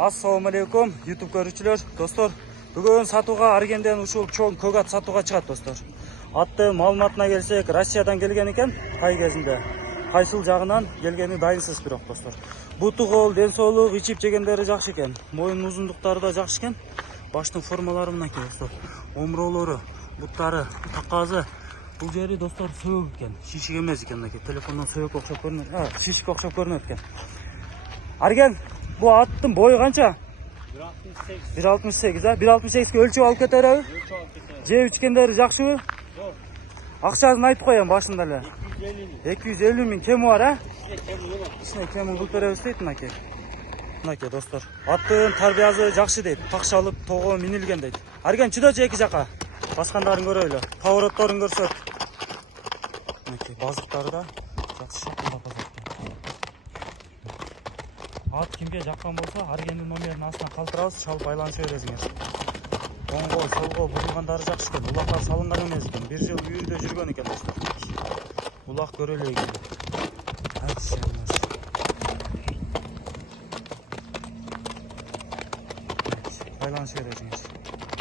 Assalamu alaikum YouTube көрүүчүлөр, достор. Бүгүн сатууга Аргенден ушул чоң көк ат сатууга чыгат, достор. Аттын маалыматына келсек, Россиядан келген экен, кай кезинде. Кайсыл жагынан келгени дайынсыз бирок, достор. Буту кол, ден соолук, ичип жегендери жакшы экен. Моюн узундуктары да жакшы экен. Баштын формалары мынакей, достор. Омуролору, буттары, такказы. Бул жери, достор, сөөк экен. Шишик эмес экен, мынакей. Телефондон сөөк окшоп көрүнөт. Шишик окшоп көрүнөт экен. Арген, bu аттын бою канча? 1.68, 1.68 өлчөп алып кетерби? Же үчкендери жакшыбы? Жок. Акчасын айтып коем башында эле. 250 миң кеми бар, а? Кичине кеми кылып беребиз дейт мынакей. Мынакей, достор. Аттын тарбиясы жакшы дейт. Такшалып, того минилген дейт. Арген, чыдачы эки жака. Баскандарын көрөйлү. Поворотторун көрсөт. Мынакей, базыктары да жакшы шакылдап атат. Ат кимге жаккан болсо, Аргендин номерин астына калтырабыз, чалып байланыша бересиңер. Оңго, солго бурулгандары жакшы экен. Улаклар салынган эмес экен. 1 жыл үйдө жүргөн экен, достор. Улак көрө элек экен. Байланыша бересиңер.